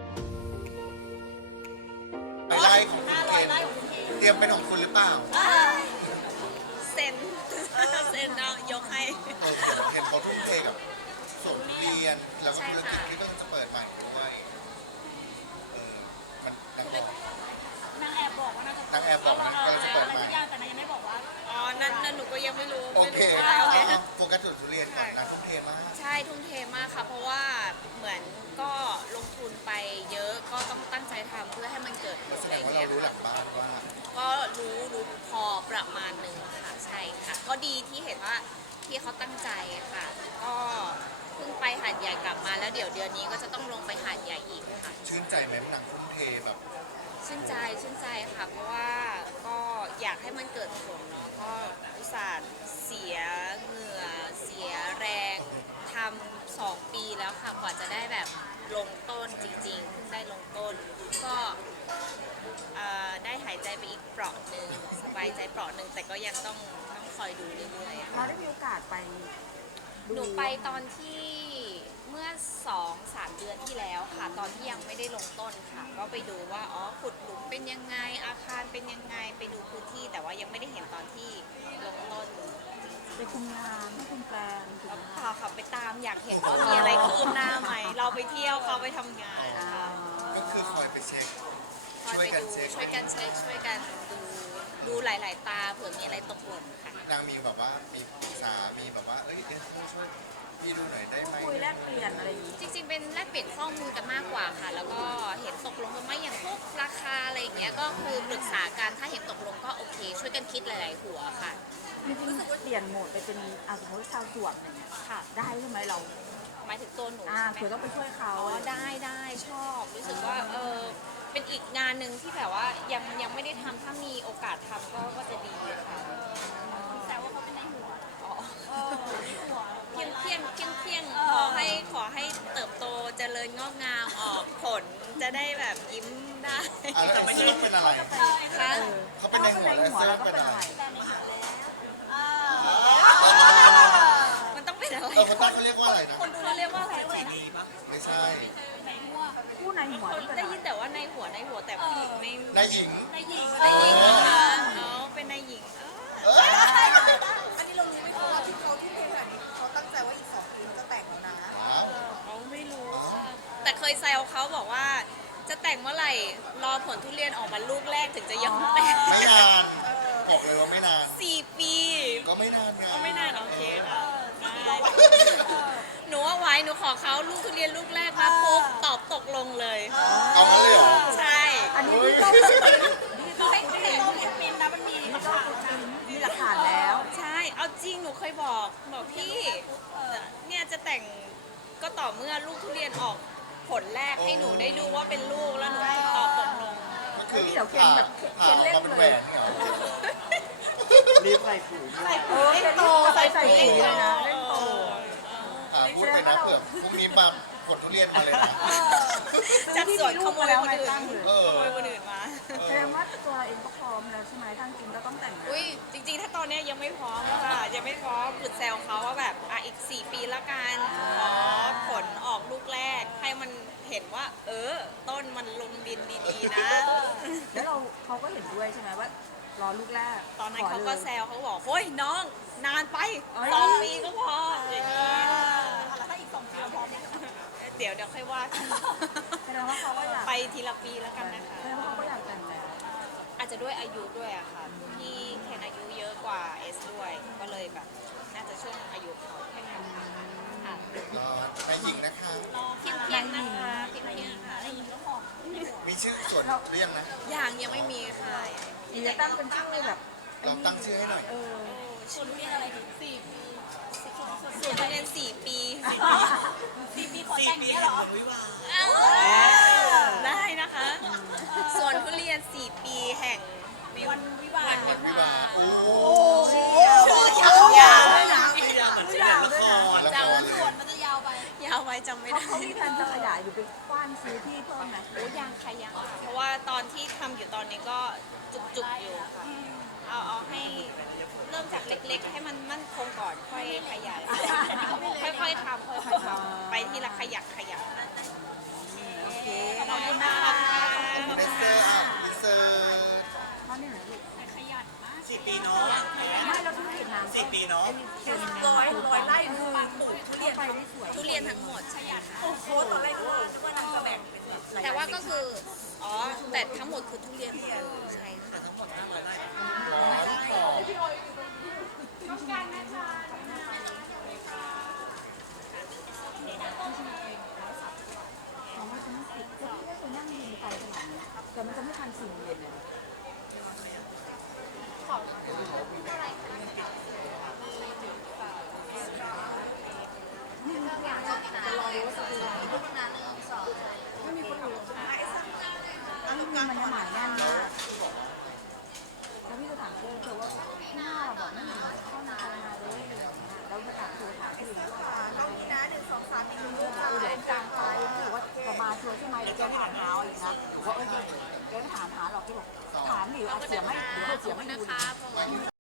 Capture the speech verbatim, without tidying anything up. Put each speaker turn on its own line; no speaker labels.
ไปไล่ของคุณเคนเตรียมเป็นของคุณหรือเปล่า
เซ็นเซ็นเอายกให้
เออเห็นเขาทุ่มเทกับสวนทุเรียนแล้วก็ธุรกิจที่กำลังจะเปิดใหม่ด้วยเออมันนักบอก
นางแอบบอกว่าน่าจะ
นางแอบบอกนะกำลังจะเปิด
อะไร
ใหม่
สักอย่างแต่นางยังไม่บอกว่า
อ๋อ นั่นนั่นหนูก็ยังไม่รู้
โอ
ไม่
เค
รู้ว่าโอเค
เอาโฟกัสสวนทุเรียนก่อนนะทุ่มเทมาก
ใช่ทุ่มเทมากค่ะ เพราะว่าเหมือนก็ลงทุนไปเยอะก็ต้องตั้งใจทำเพื่อให้มันเกิดผล
แส
อะ
ด
ไรง
ว่า
เงี้
เรา
ย
รู้ห
ค่ะ
ลักบ้านว่า
ก็รู้รู้พอประมาณหนึ่งค่ะใช่ค่ะ ก็ดีที่เห็นว่าที่เขาตั้งใจค่ะ ก็เพิ่งไปหาดใหญ่กลับมาแล้วเดี๋ยวเดือนนี้ก็จะต้องลงไปหาดใหญ่อีกค่ะ
ชื่นใจไหมหนังทุ่มเทแบบ
ชื่นใจชื่นใจค่ะ เพราะว่าก็อยากให้มันเกิดผลเนาะก็อุตส่าห์เสียเหงื่อเสียแรงทำสองปีแล้วค่ะกว่าจะได้แบบลงต้นจริงๆเพิ่งได้ลงต้น ก็เอ่อได้หายใจไปอีกเปราะหนึ่งสบายใจเปราะหนึ่งแต่ก็ยังต้องต้องคอยดูเรื่อยๆอะ
เราได้มีโอกาสไปดู
หนูไปตอนที่เมื่อสองสามเดือนที่แล้วค่ะ ตอนที่ยังไม่ได้ลงต้นค่ะ ก็ไปดูว่าอ๋อขุดหลุมเป็นยังไงอาคารเป็นยังไงไปดูพื้นที่ แต่ว่ายังไม่ได้เห็นตอนที่ลงต้นจริง
ไปคุมงานให้คุณแปลงถูกไหม
ๆ
คะ
ค่ะค่ะไปตามอยากเห็นว่ามีอะไรคืบหน้าไหมเราไปเที่ยวเขาไปทำงาน
อ่า
ค่ะ
ก็คือคอยไปเช็ค
คอยไปดูช่วยกันเช็คช่วยกันดูดูหลาย ๆ ตาเผื่อมีอะไรตกหล่นค่ะ
นางมีแบบว่ามีปรึกษามีแบบว่าเอ้ยเดี๋ยวช่วยช่วยพี่ดูหน่อยได้ไหม
คุยแลกเปลี่ยนอะไรอย่างนี้
จริงๆ เป็นแลกเปลี่ยนข้อมูลกันมากกว่าค่ะ แล้วก็เห็นตกลงกันไหมอย่างพวกราคาอะไรอย่างเงี้ย ก็คือปรึกษากัน ถ้าเห็นตกลงก็โอเค ช่วยกันคิดหลาย ๆ หัวค่ะ
จริงๆเปลี่ยนโหมดไปเป็นอาสมมติชาวสวนอะไรเงี้ย
ค่ะ
ได้ใช่ไหมเรา
หมายถึงตัวหนู
อ่า
ใช่ไหม
เผื่อต้องไปช่วยเขา
อ๋อ ได้ได้ชอบ รู้สึกว่า เออ เป็นอีกงานหนึ่งที่แบบว่ายังยังไม่ได้ทำถ้ามีโอกาสทำก็ก็จะดีค่ะ
แต่ว่าเขาเป็นในหัว
อ๋อ
เออในหัว
เพียงเพียงเพียงเพียงขอให้ขอให้เติบโตเจริญงอกงามออกผลจะได้แบบยิ้มได้
อ่ะแล้วเอสเซอร์เป็นอะไร
ค่ะ
เออ
เขาเป็นในหัว
ในหัว
แล้
แล้ว ว
เสื้
ก็
อเป็
เป็น น
อะ
อะไร ไร
แต่ในหัวแล้วอ่า
มันต้องเป็นอะไร
เออเขาตั้งเขาเรียกว่าอะไรนะ
คนดูเราเรียกว่าอะไรนะ
ไม่ใช่
ในหัว
ผู้ในหัว
เขา
ที่เป็น
ได้
อะไร
ยินแต่ว่าในหัวในหัวแต่ผู้หญิงไม่
นายหญิง
ในหญิง
ในหญิงนะคะอ๋อเป็นนายหญิงอ๋อ
เออ
อันนี้เรารู้ไหมคะว่าที่เขาทุ่มเทขนาดนี้เขาตั้งใจว่าอีกสองปีเขาจะแต่งแล้วนะ
อ้าว
เขาไม่รู้ค่ะแต่เคยแซวเขาบอกว่าจะแต่งเมื่อไหร่รอผลทุเรียนออกมาลูกแรกถึงจะยอมแต่ง
ไม่นาน บอกเลยว่าไม่นาน
สี่ปี
ก็ไม่นานไง
ก็ไม่นานโอเคค่ะได้หนูว่าไว้หนูขอเขาลูกทุเรียนลูกแรกมาปุ๊บตอบตกลงเลย
เอางั้นเลยเหรอ
ใช่
อันนี้พี่ต้องพี่ต้อง
ไม่แต่ต้องเห็นเป็นนะมันมี
พี่ต้องมีหลักฐานแล้ว
ใช่ เอาจริงหนูเคยบอกบอกพี่เนี่ยจะแต่งก็ต่อเมื่อลูกทุเรียนออกผลแรกให้หนูได้ดูว่าเป็นลูกแล้วหนูถึงตอบตกลง
ก็คือ
เดี๋ยวเคนแบบ
ผ่า
เคนเล่น
ออกมาเป็น
เลย
แหวนเนี่ยเหรอ
รีบใส่ถุง
เออเล่นโตใส่ใส่สีเลยนะเล่นโต
อ่าพูดไปนะเผื่อพรุ่งนี้มาผลทุเรียนมาเลยนะ
จัดสวนขโมยคนอื่น
เออ
ขโมยคนอื่นมา
แสดงว่าตัวเองก็พร้อมแล้วใช่ไหมทางจริงก็ต้องแต่งงาน
อุ้ยจริงๆ ถ้าตอนเนี้ยยังไม่พร้อมค่ะยังไม่พร้อมหลุดแซวเขาว่าแบบอ่ะอีกสี่ปีละกันขอผลออกลูกแรก ให้มันเห็นว่า เออ ต้นมันลงดินดีๆนะ
แล้วเราเขาก็เห็นด้วยใช่ไหมว่ารอลูกแรก
ตอนนั้นเขา
ข
ก็
ลย
แซวเขาบอกเฮ้ยน้องนานไป
เอ้ย
สองปีก็พออย่างนี้
แล้วถ้าอีกสองปีเราพร้อมเนี่ย
เดี๋ยวเดี๋ยวค่อยว่ากัน
แสดงว่าเขาก็อยาก
ไปทีละปีแล้วกันนะคะ
แสดงว่าเขาก็อยากแต่งแล้ว
อาจจะด้วยอายุด้วยอะค่ะพี่เคนอายุเยอะกว่าเอสด้วย ก็เลยแบบน่าจะช่วงอายุเขาแข่งกันค่ะ
รอในหญิงนะคะ
เพียงเพียงนะคะเพียงเพียงค่ะ
ในหญิงก็หอม
มีชื่อส่วนหรือยังนะ
ยังยังไม่มีค่ะ
อีจะตั้งเป็นชื่อแบบ
เราตั้งชื่อให้หน่อย
เออ
ส่วนเรียนอะไรถึงสี่ปี
ส่วนเรียนสี่ปี
สี่ปีขอแต่งเนี้ยเหรอ
ได้นะคะ ส่วนทุเรียนสี่ปีแห่ง
วันวิวา
วัน
ห์
วิ
วิ
วาว
า
ห์
โอ้โห
ชื่อยาวยาว
ด้วยนะ
เหมือนชื่อละคร
แล้ว
จ
ก็
ส่วนมันจะยาวไป
ำยาวไว้จำไม่ได้
เขามีแผนจะขยายหรือไปกว้านซื้อที่เพิ่มไหม
โอ้ยังค่ะยังค่ะเพราะว่าตอนที่ทำอยู่ตอนนี้ก็จุกๆอยู่ค่ะ เอาเอาให้เริ่มจากเล็กๆ ให้มันมั่นคงก่อนค่อยขยายค่อยๆทำค่อยๆทำไปทีละขยักขยัก
โอเค
ได้
อบคุณนะคะ
เลเซอร์อ่ะเลเซอร์
มาเนี่ยไหนลูก
สี่ปีเนาะ
ไม่เราธุรกิจนาง
สี่ปีเนาะ
ร้อยร้อยไร่ปางปลูกทุเรียน
ไปได้สวย
ทุเรียนทั้งหมดใช่ค่ะ
โอ้โหตอนแรกก็ว่านึกว่านางจะแบ่งเป็นหลายๆ
แต่ว่าก็คืออ๋อแต่ทั้งหมดคือทุเรียนหมดเลยใช่ค่ะ
ของมันจะไม่ติดก็ไม่เคยนั่งยืนไกลขนาดนี้แต่มันจะไม่ทันสี่โมงเย็นเลย
ไม่มีคนอยู่
อันนี้มันหมายแน่นมากแล้วพี่จะถามเธอเธอว่าหน้าบอกไม่เห็นเข้ามาทำงานเลยอะไรอย่างเงี้ยแล้วจะถามเธอถามพี่ว่า
ตรงนี้นะหนึ่งสองสามสี่
เดี๋ยวกลางไปพี่บอกว่าจะมาชวนใช่ไหมเดี๋ยวแกถามหาอีกนะบอกว่าเออแกไม่ถามหาหรอกพี่บอกถามหรือเอาเสียงให้หรือเอาเสียงให้ดู